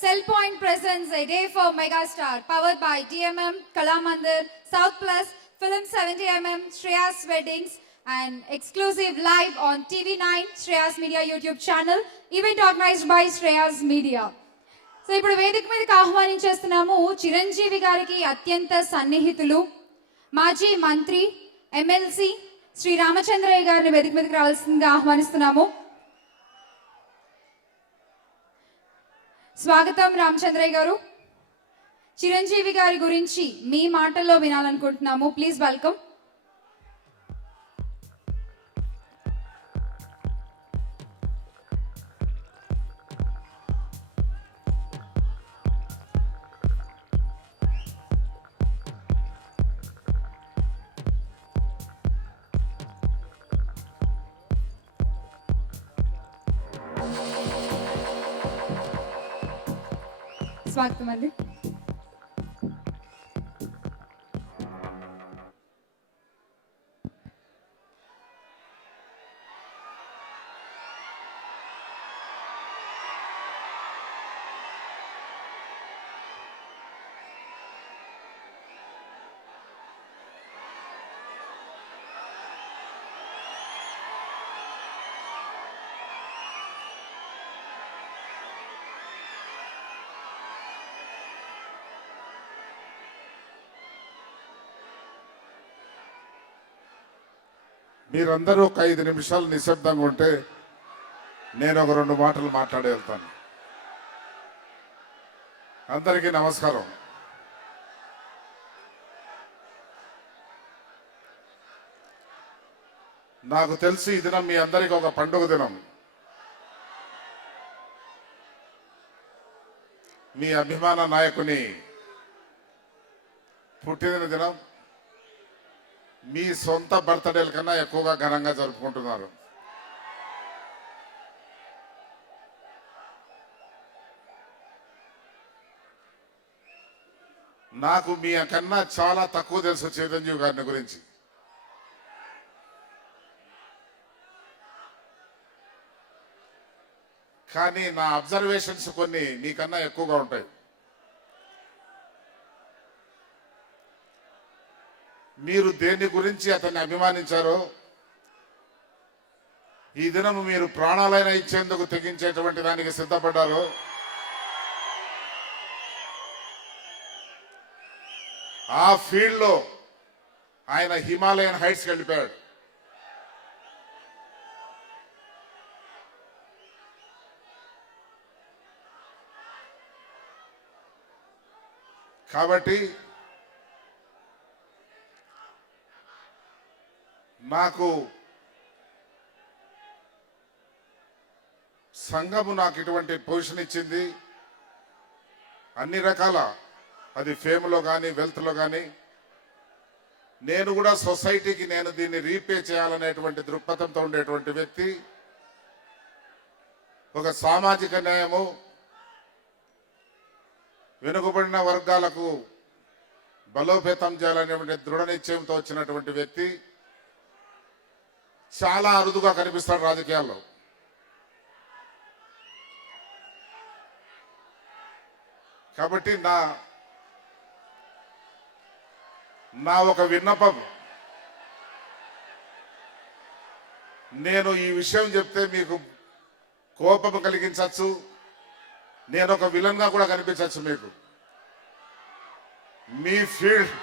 Cell Point presents a day for Megastar, powered by DMM, Kalamandir, South Plus, Film 70mm, Shreya's Weddings, and exclusive live on TV9, Shreya's Media YouTube channel, event organized by Shreya's Media. So ఇప్పుడు వేదిక మీదకి ఆహ్వానించేస్తున్నాము చిరంజీవి గారికి అత్యంత సన్నిహితులు మాజీ మంత్రి MLC Shri Ramachandraiah గారిని వేదిక మీదకి రావాల్సిందిగా ఆహ్వానిస్తున్నాము. స్వాగతం రామచంద్రయ్య గారు. చిరంజీవి గారి గురించి మీ మాటల్లో వినాలనుకుంటున్నాము. Please welcome. స్వాగతం అండి. మీరందరూ ఒక 5 నిమిషాలు నిశ్శబ్దంగా ఉంటే నేను ఒక 2 మాటలు మాట్లాడి వెళ్తాను. అందరికీ నమస్కారం. నాకు తెలిసి ఈ దినం మీ అందరికీ ఒక పండుగ దినం. మీ అభిమాన నాయకుని పుట్టిన దినం మీ సొంత బర్త్డేల కన్నా ఎక్కువగా ఘనంగా జరుపుకుంటున్నారు. నాకు మీ కన్నా చాలా తక్కువ తెలుసు చిరంజీవి గారిని గురించి. కానీ నా అబ్జర్వేషన్స్ కొన్ని మీకన్నా ఎక్కువగా ఉంటాయి. మీరు దేని గురించి అతన్ని అభిమానించారో ఈ దినం మీరు ప్రాణాలైనా ఇచ్చేందుకు తెగించేటువంటి దానికి సిద్ధపడ్డారో ఆ ఫీల్డ్లో ఆయన హిమాలయన్ హైట్స్కి వెళ్ళిపోయాడు. కాబట్టి నాకు సంఘము నాకు ఇటువంటి పొజిషన్ ఇచ్చింది. అన్ని రకాల అది ఫేమ్లో కానీ వెల్త్లో కానీ నేను కూడా సొసైటీకి నేను దీన్ని రీపే చేయాలనేటువంటి దృక్పథంతో ఉండేటువంటి వ్యక్తి. ఒక సామాజిక న్యాయము, వెనుకబడిన వర్గాలకు బలోపేతం చేయాలనేటువంటి దృఢ నిశ్చయంతో వచ్చినటువంటి వ్యక్తి. చాలా అరుదుగా కనిపిస్తాడు రాజకీయాల్లో. కాబట్టి నా ఒక విన్నపం, నేను ఈ విషయం చెప్తే మీకు కోపం కలిగించవచ్చు, నేను ఒక విలన్గా కూడా కనిపించవచ్చు మీకు. మీ ఫీల్డ్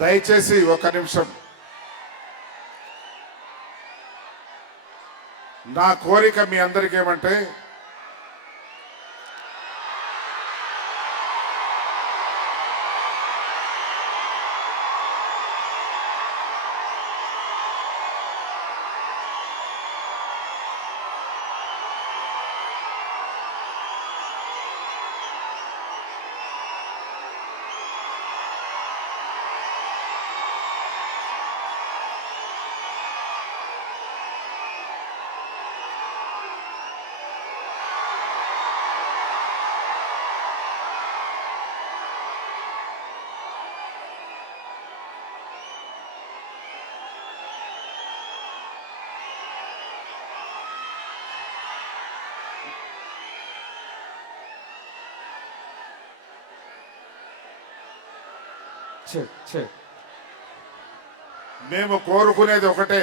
దయచేసి ఒక నిమిషం. నా కోరిక మీ అందరికీ ఏమంటే మేము కోరుకునేది ఒకటే,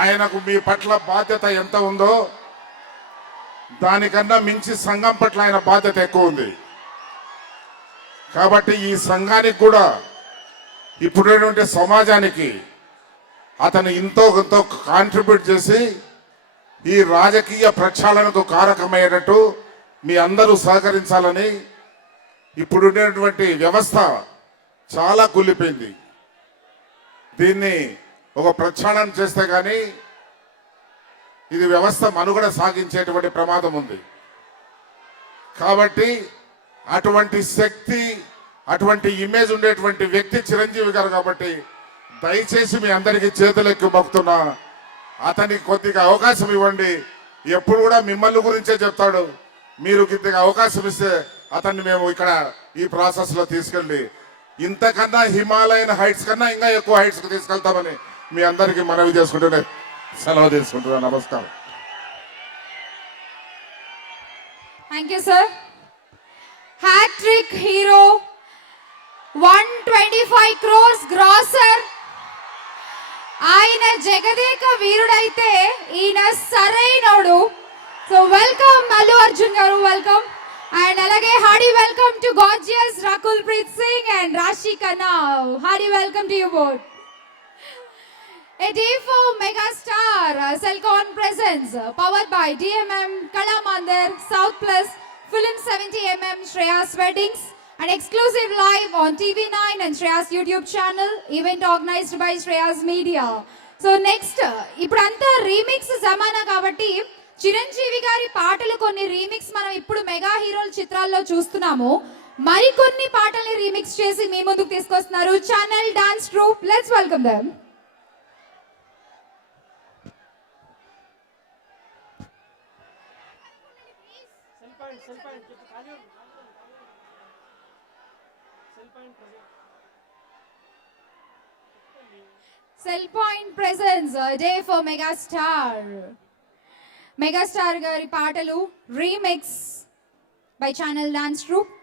ఆయనకు మీ పట్ల బాధ్యత ఎంత ఉందో దానికన్నా మించి సంఘం పట్ల ఆయన బాధ్యత ఎక్కువ ఉంది. కాబట్టి ఈ సంఘానికి కూడా ఇప్పుడున్నటువంటి సమాజానికి అతను ఎంతో కాంట్రిబ్యూట్ చేసి ఈ రాజకీయ ప్రక్షాళనకు కారకమయ్యేటట్టు మీ అందరూ సహకరించాలని. ఇప్పుడున్నటువంటి వ్యవస్థ చాలా కూలిపోయింది. దీన్ని ఒక ప్రక్షాళన చేస్తే కానీ ఇది వ్యవస్థ మనుగడ సాగించేటువంటి ప్రమాదం ఉంది. కాబట్టి అటువంటి శక్తి, అటువంటి ఇమేజ్ ఉండేటువంటి వ్యక్తి చిరంజీవి గారు. కాబట్టి దయచేసి మీ అందరికీ చేతులెక్కి మొక్కుతున్నా, అతనికి కొద్దిగా అవకాశం ఇవ్వండి. ఎప్పుడు కూడా మిమ్మల్ని గురించే చెప్తాడు. మీరు కొద్దిగా అవకాశం ఇస్తే అతన్ని మేము ఇక్కడ ఈ ప్రాసెస్ లో తీసుకెళ్ళి ఇంతకన్నా హిమాలయన్ హైట్స్ కన్నా ఇంకా ఎక్కువ హైట్స్ కు తీసుకెళ్తామని మీ అందరికీ మనవి చేసుకుంటూనే సెలవు తీసుకుంటున్నాను. నమస్కారం. Thank you sir. Hattrick hero, 125 crores grosser, ఆయన జగదేక వీరుడైతే ఈయన సరైనోడు. So welcome Allu Arjun garu, welcome. And అలాగే hearty welcome to gorgeous Rakul Preet Singh and Raashi Khanna. Hearty welcome to you both. A day for megastar Selcon presents powered by DMM, Kalamandir, South Plus, Film 70mm, Shreya's Weddings, and exclusive live on TV9 and Shreya's YouTube channel, event organized by Shreya's Media. So next, ఇప్పుడంతా remix జమానా కాబట్టి చిరంజీవి గారి పాటలు కొన్ని remix మనం ఇప్పుడు mega హీరోల చిత్రాల్లో చూస్తున్నాము. మరికొన్ని పాటల్ని రీమిక్స్ చేసి మీ ముందుకు తీసుకొస్తున్నారు channel dance troupe. Let's welcome them. Cell Point presents a day for megastar. Megastar గారి పాటలు remix by Channel Dance Troupe.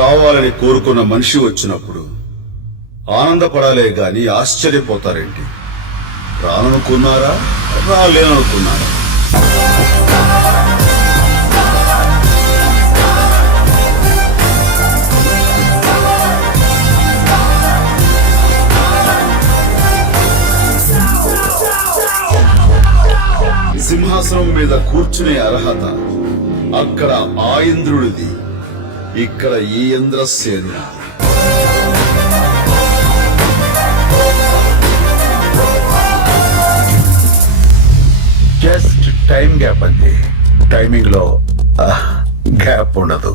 రావాలని కోరుకున్న మనిషి వచ్చినప్పుడు ఆనందపడాలే గాని ఆశ్చర్యపోతారేంటి? రాననుకున్నారా, రాలేననుకున్నారా? సింహాసనం మీద కూర్చునే అర్హత అక్కడ ఆ ఇంద్రుడిది, ఇక్కడ ఈ ఇంద్రసేన. జస్ట్ టైం గ్యాప్ అంతే. టైమింగ్ లో గ్యాప్ ఉండదు.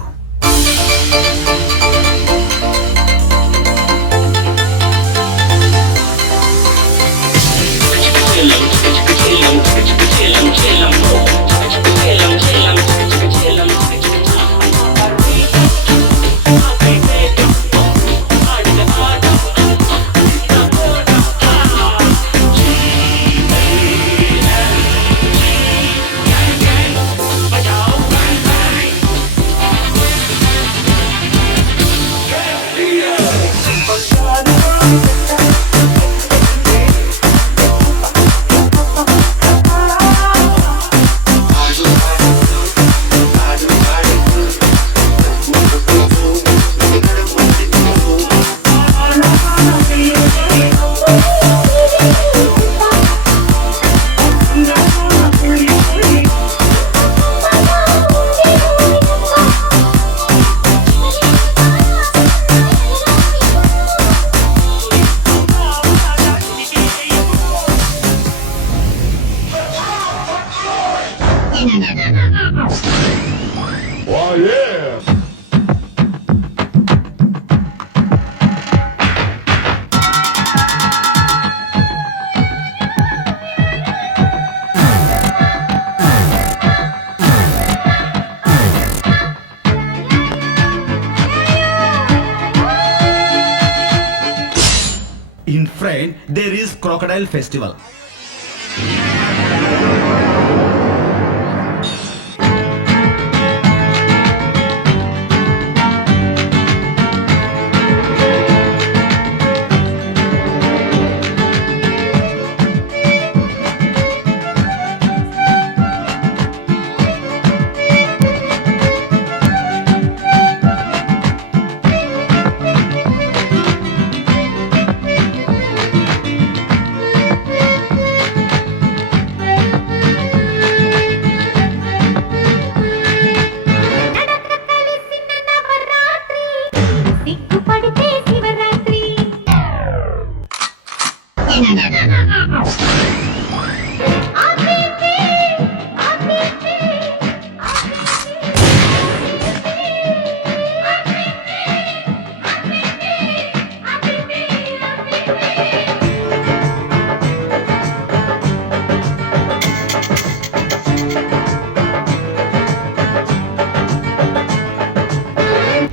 In front, there is Crocodile Festival.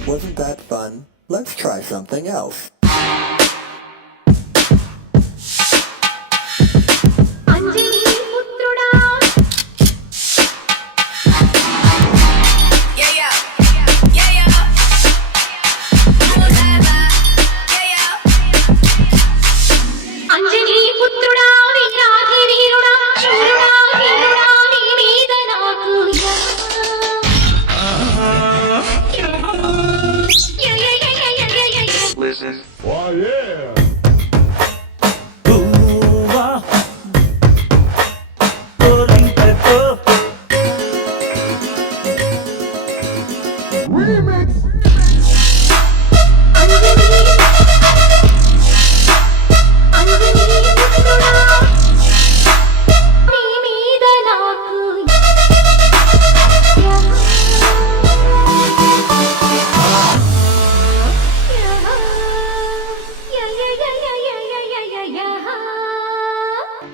Wasn't that fun? Let's try something else. Listen.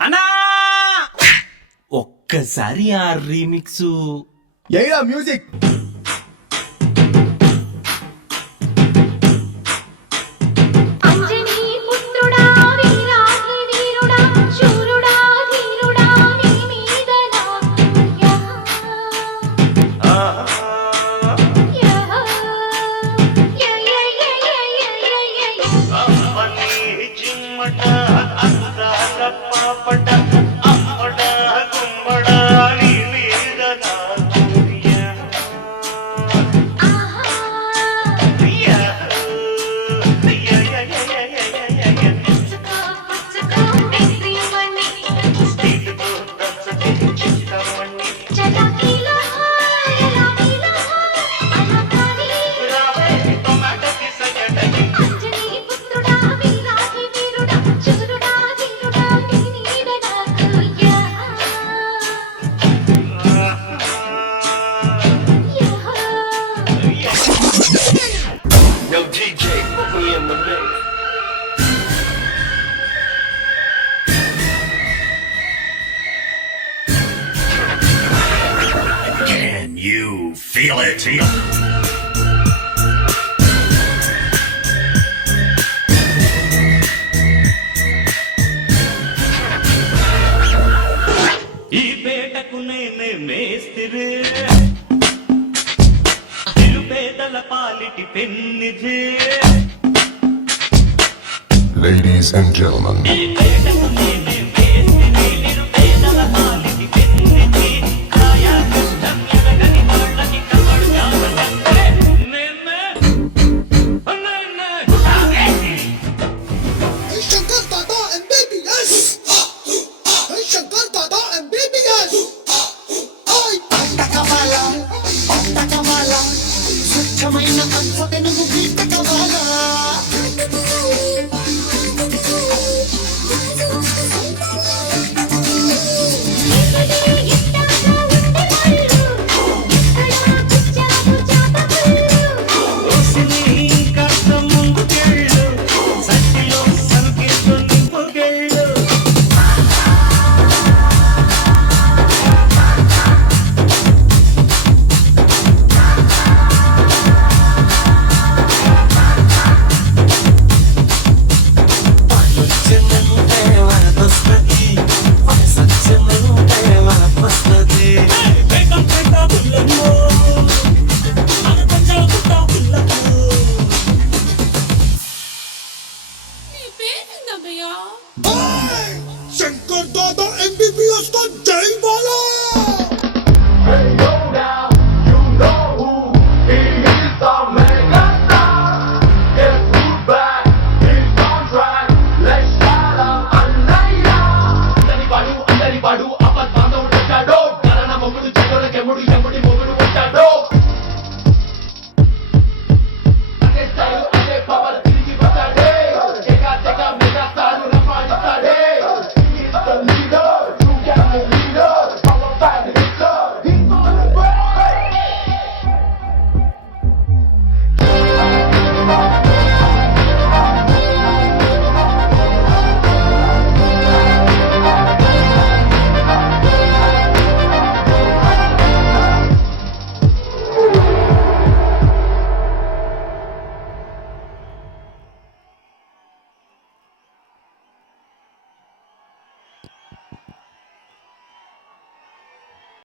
అన్నా ఒక్కసారి ఆ remix Yeah, music. Yo, DJ, put me in the mix. Can you feel it? ఈ పేటకు నేనే మేస్తిరి నిరుపేదల పాలిటి పెన్నిధి Ladies and gentlemen, ఈ పేటకు నేనే